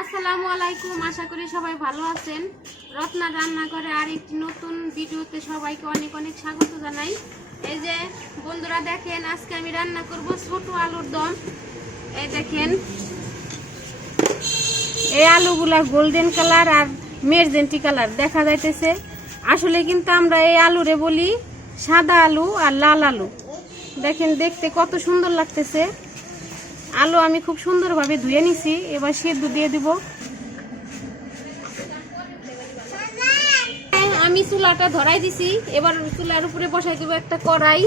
আসসালামু আলাইকুম, আশা করি সবাই ভালো আছেন। রত্না রান্না করে আর একটি নতুন ভিডিওতে সবাইকে অনেক অনেক স্বাগত জানাই। এই যে বন্ধুরা দেখেন, আজকে আমি রান্না করব ছোট আলুর দম। এই দেখেন, এই আলুগুলা গোল্ডেন কালার আর মেজেন্টি কালার দেখা যাইতেছে। আসলে কিন্তু আমরা এই আলুরে বলি সাদা আলু আর লাল আলু। দেখেন দেখতে কত সুন্দর লাগতেছে। আলু আমি খুব সুন্দরভাবে ধুয়ে নিছি, এবার সেদ্ধ দিয়ে দিব। আমি চুলাটা ধরাই দিছি, এবার চুলার উপরে বসাই দিব একটা কড়াই।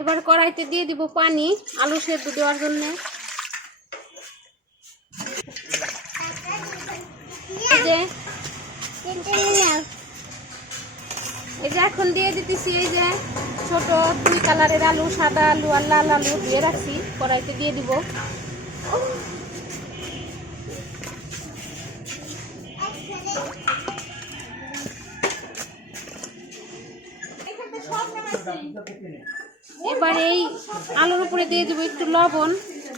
এবার কড়াইতে দিয়ে দিব পানি আলু সেদ্ধ দেওয়ার জন্য। এই যে এখন দিয়ে দিতেছি এই যে ছোট দুই কালারের আলু, সাদা আলু আর লাল আলু ধুয়ে রাখছি, কড়াইতে দিয়ে দিব। এবার এই আলুর উপরে দিয়ে দেবো একটু লবণ,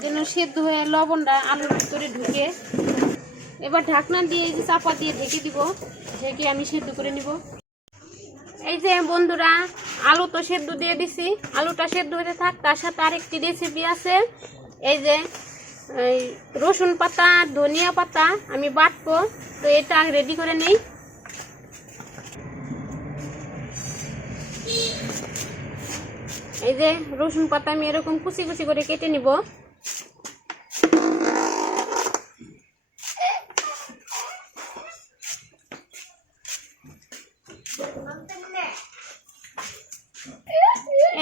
যেন সেদ্ধ হয়ে লবণটা আলুর ভিতরে ঢুকে। এবার ঢাকনা দিয়ে এই যে চাপা দিয়ে ঢেকে দিব, ঢেকে আমি সেদ্ধ করে নিব। এই যে বন্ধুরা, আলু তো সেদ্ধ দিয়ে দিছি, আলুটা সেদ্ধ হতে থাক। তার সাথে আরেকটি রেসিপি আছে। এই যে রসুন পাতা, ধনিয়া পাতা আমি বাটবো, তো এটা রেডি করে নিই। এই যে রসুন পাতা আমি এরকম কুচি কুচি করে কেটে নিব।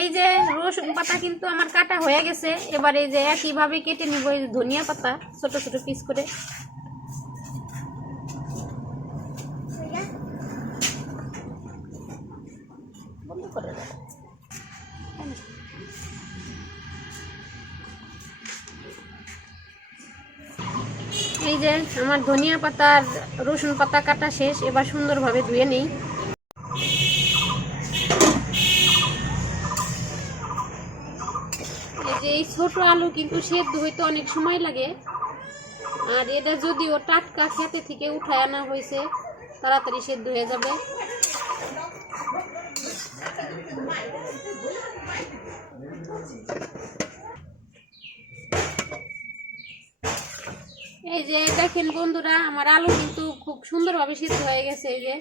এই যে রসুন পাতা কিন্তু আমার কাটা হয়ে গেছে। এবার এই যে একইভাবে কেটে নিব এই ধনিয়া পাতা ছোট ছোট পিস করে। এই যে আমার ধনিয়া পাতা আর রসুন পাতা কাটা শেষ, এবার সুন্দরভাবে ধুয়ে নেই। এই যে এই ছোট আলু কিন্তু সেদ্ধ হইতে অনেক সময় লাগে, আর এটা যদিও টাটকা খেতে থেকে উঠায় আনা হয়েছে, তাড়াতাড়ি সেদ্ধ হয়ে যাবে। এই যে দেখেন বন্ধুরা, আমার আলু কিন্তু খুব সুন্দরভাবে সিদ্ধ হয়ে গেছে। এই যে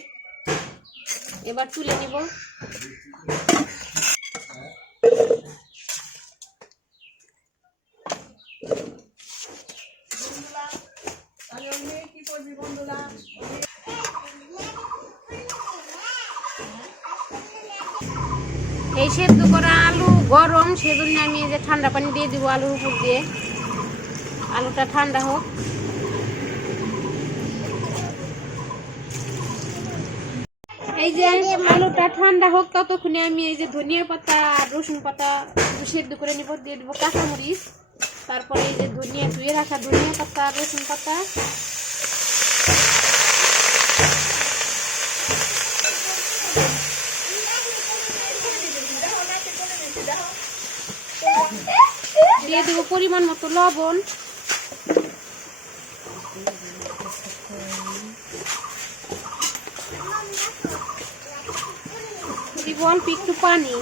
এবার তুলে নিব। এই সেদ্ধ করা আলু গরম, সেজন্য আমি এই যে ঠান্ডা পানি দিয়ে দিব আলুর উপর দিয়ে। আলুটা ঠান্ডা হোক। এই যে আলুটা ঠান্ডা হোক, ততক্ষণে আমি এই যে ধনিয়া পাতা আর রসুন পাতা সেদ্ধ করে নিব। দিয়ে দেবো কাঁচামরিচ, তারপরে এই যে ধুয়ে রাখা ধনিয়া পাতা আর রসুন পাতা। দিয়ে দেবো পরিমাণ মতো লবণ। দিব অল্প একটু পানি।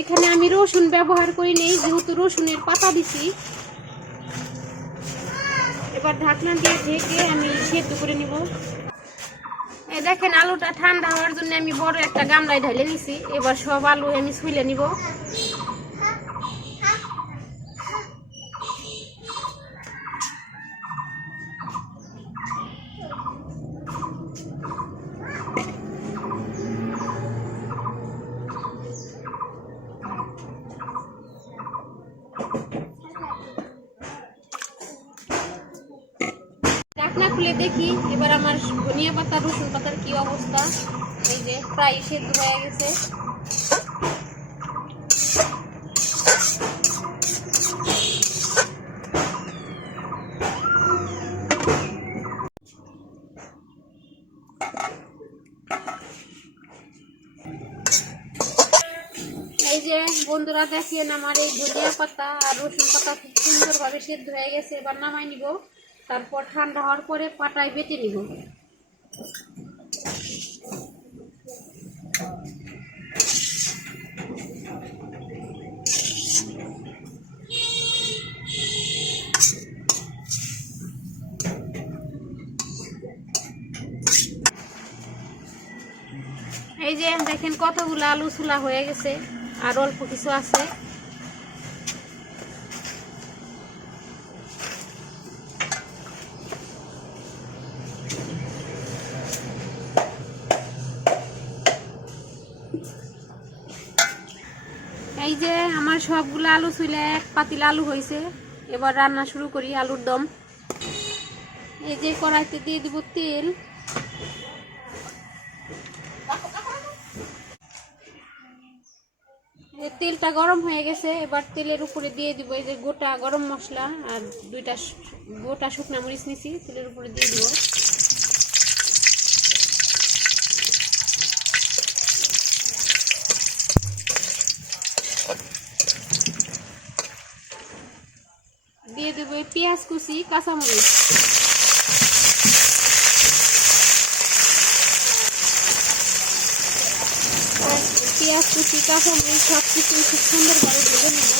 এখানে আমি রসুন ব্যবহার করি নেই, যেহেতু রসুনের পাতা দিছি। এবার ঢাকনা দিয়ে ঢেকে আমি সেদ্ধ করে নিব। এই দেখেন আলুটা ঠান্ডা হওয়ার জন্য আমি বড় একটা গামলায় ঢেলে নিছি। এবার সব আলু আমি ছুলে নিব। ঢাকনা খুলে দেখি এবার আমার ধনিয়া পাতা রসুন পাতার কি অবস্থা। এই যে প্রায় সেদ্ধ হয়ে গেছে। যে বন্ধুরা দেখেন আমার এই ধনিয়া পাতা আর রসুন পাতা খুব সুন্দরভাবে সেদ্ধ হয়ে গেছে। এবার নামাই নিব, তারপর ঠান্ডা হওয়ার পরে পাটায় বেটে নিব। এই যে দেখেন কতগুলো আলু চুলা হয়ে গেছে, আর অল্প কিছু আছে। এই যে আমার সবগুলো আলু চুলে এক পাতিল আলু হয়েছে। এবার রান্না শুরু করি আলুর দম। এই যে কড়াইতে দিয়ে দিব তেল। তেলটা গরম হয়ে গেছে, এবার তেলের উপরে দিয়ে দিব এই যে গোটা গরম মশলা আর 2টা গোটা শুকনা মরিচ নিছি, তেলের উপরে দিয়ে দিব। দিয়ে দেব পেঁয়াজ কুচি, কাঁচামরিচ। পেঁয়াজ কুচি, কাঁচামরিচ সব কিছু খুব সুন্দরভাবে ভেজে নেব।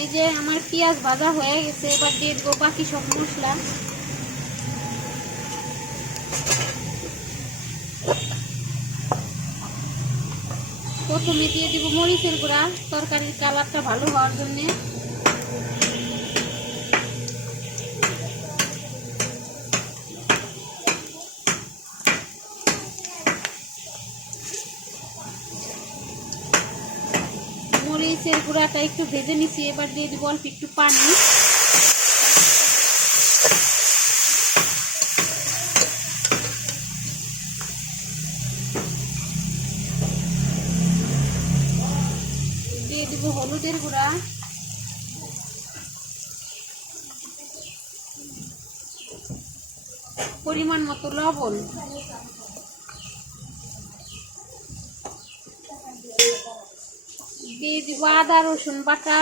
এই যে আমার পেঁয়াজ ভাজা হয়ে গেছে, এবার দিয়ে দেবো বাকি সব মশলা। প্রথমে দিয়ে দিব মরিচের গুঁড়া, তরকারির কালারটা ভালো হওয়ার জন্য। মরিচের গুঁড়াটা একটু ভেজে নিচ্ছি, এবার দিয়ে দিব অল্প একটু পানি। দিয়ে দিব হলুদের গুঁড়া, পরিমাণ মতো লবণ, দিয়ে দিব আদা রসুন বাটা,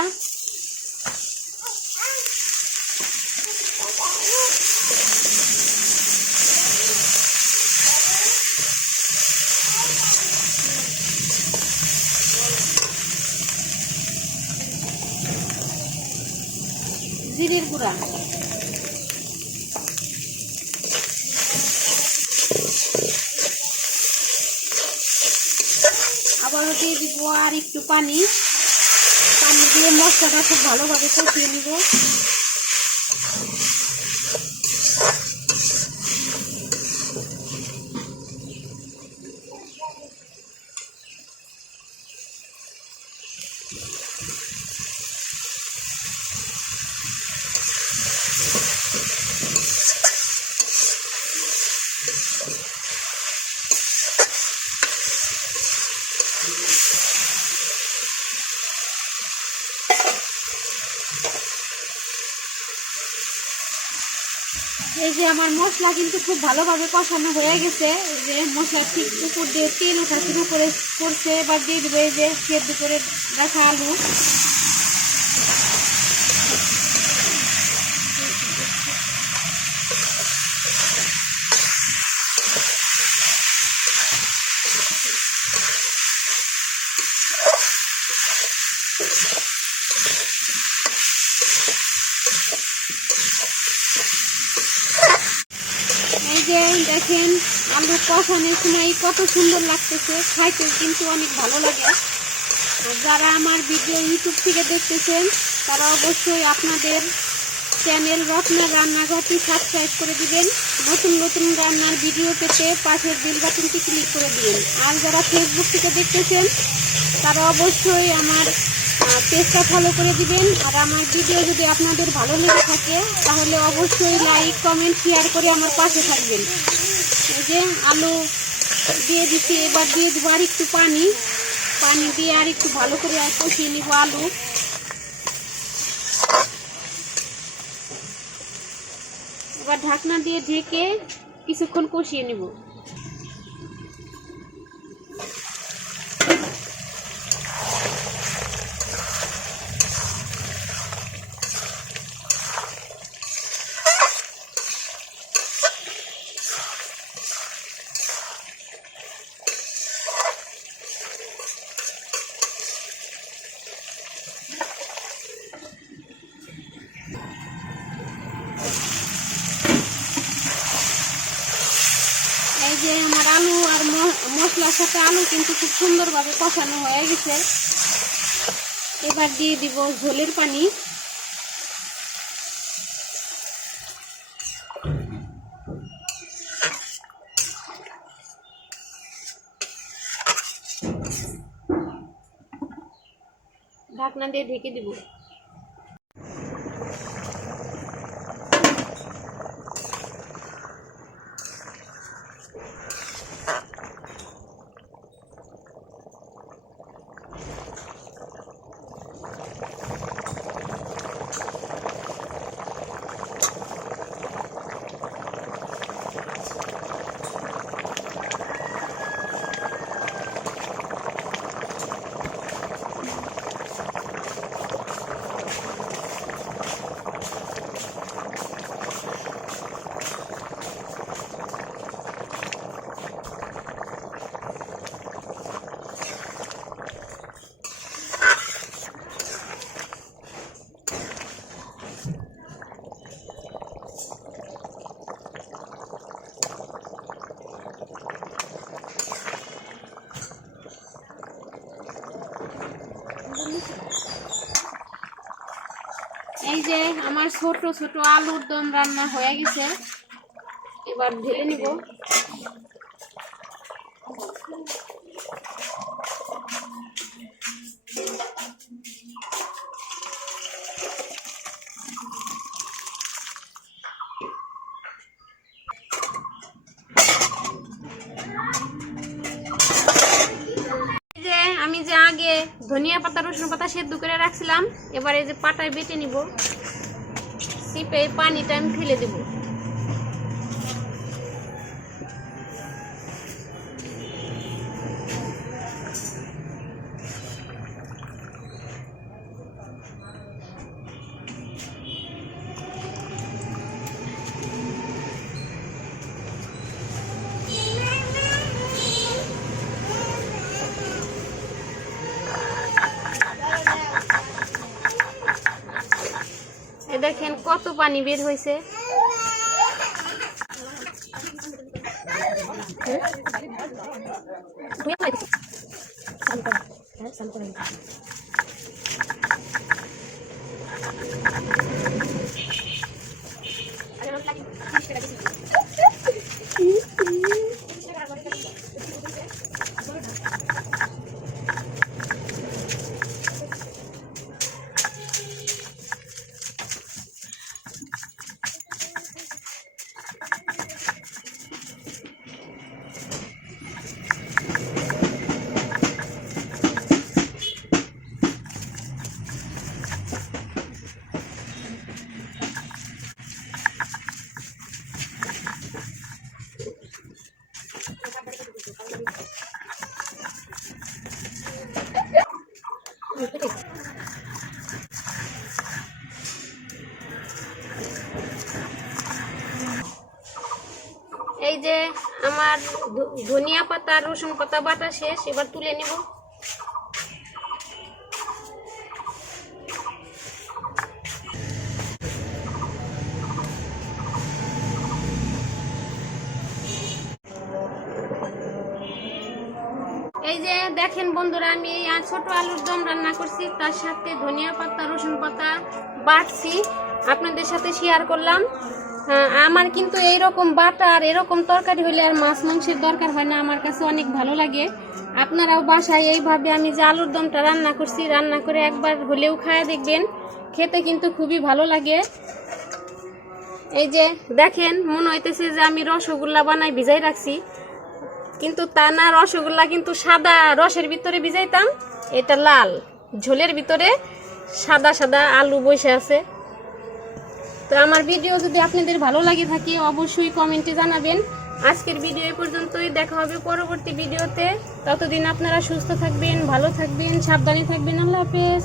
জিরের গুঁড়া, আবারও দিয়ে দিব আর একটু পানি। পানি দিয়ে মশলাটা খুব ভালোভাবে কষিয়ে নিব। এই যে আমার মশলা কিন্তু খুব ভালোভাবে কষানো হয়ে গেছে। এই যে মশলা ঠিক উপর দিয়ে তেল ওঠা শুরু করছে। এবার দিয়ে দেবো এই যে সেদ্ধ করে রাখা আলু। এই যে দেখেন আলু কষানোর সময় কত সুন্দর লাগতেছে, খাইতে কিন্তু অনেক ভালো লাগে। যারা আমার ভিডিও ইউটিউব থেকে দেখতেছেন তারা অবশ্যই আপনাদের চ্যানেল রত্না রান্নাঘরটি সাবস্ক্রাইব করে দিবেন। নতুন নতুন রান্নার ভিডিও পেতে পাশের বেল বাটনটি ক্লিক করে দিবেন। আর যারা ফেসবুক থেকে দেখতেছেন তারা অবশ্যই আমার পেজটা ফলো করে দিবেন। আর আমার ভিডিও যদি আপনাদের ভালো লেগে থাকে তাহলে অবশ্যই লাইক কমেন্ট শেয়ার করে আমার পাশে থাকবেন। এই যে আলু দিয়ে দিচ্ছি, এবার দিয়ে দেবো আর একটু পানি দিয়ে আর একটু ভালো করে কষিয়ে নিব আলু। এবার ঢাকনা দিয়ে ঢেকে কিছুক্ষণ কষিয়ে নিব। এই যে আমার আলু আর মশলার সাথে আলু কিন্তু খুব সুন্দরভাবে কষানো হয়ে গেছে। এবার দিয়ে দিব ঝোলের পানি। ঢাকনা দিয়ে ঢেকে দিব। এই যে আমার ছোট ছোট আলুর দম রান্না হয়ে গেছে, এবার ঢেলে নিব। আমি যে আগে ধনিয়া পাতা রসুন পাতা সেদ্ধ করে রাখছিলাম, এবার এই যে পাটায় বেটে নিব, চিপে পানিটা আমি ফেলে দেব। দেখেন কত পানি বের হয়েছে। এই যে আমার ধনিয়া পাতা রসুন পাতা বাটা শেষ, এবার তুলে নিব। এই যে দেখেন বন্ধুরা, আমি এই ছোট আলুর দম রান্না করছি, তার সাথে ধনিয়া পাতা রসুন পাতা বাটছি, আপনাদের সাথে শেয়ার করলাম। আমার কিন্তু এইরকম বাটা আর এরকম তরকারি হলে আর মাছ মাংসের দরকার হয় না, আমার কাছে অনেক ভালো লাগে। আপনারাও বাসায় এইভাবে আমি যে আলুর দমটা রান্না করছি রান্না করে একবার হলেও খায়া দেখবেন, খেতে কিন্তু খুবই ভালো লাগে। এই যে দেখেন মনে হইতেছে যে আমি রসগোল্লা বানাই ভিজাই রাখছি, কিন্তু তা না, রসগোল্লা কিন্তু সাদা রসের ভিতরে ভিজাইতাম, এটা লাল ঝোলের ভিতরে সাদা সাদা আলু বসে আছে। তো আমার ভিডিও যদি আপনাদের ভালো লাগে থাকে অবশ্যই কমেন্টে জানাবেন। আজকের ভিডিও এই পর্যন্তই, দেখা হবে পরবর্তী ভিডিওতে। ততদিন আপনারা সুস্থ থাকবেন, ভালো থাকবেন, সাবধানে থাকবেন। আল্লাহ হাফেজ।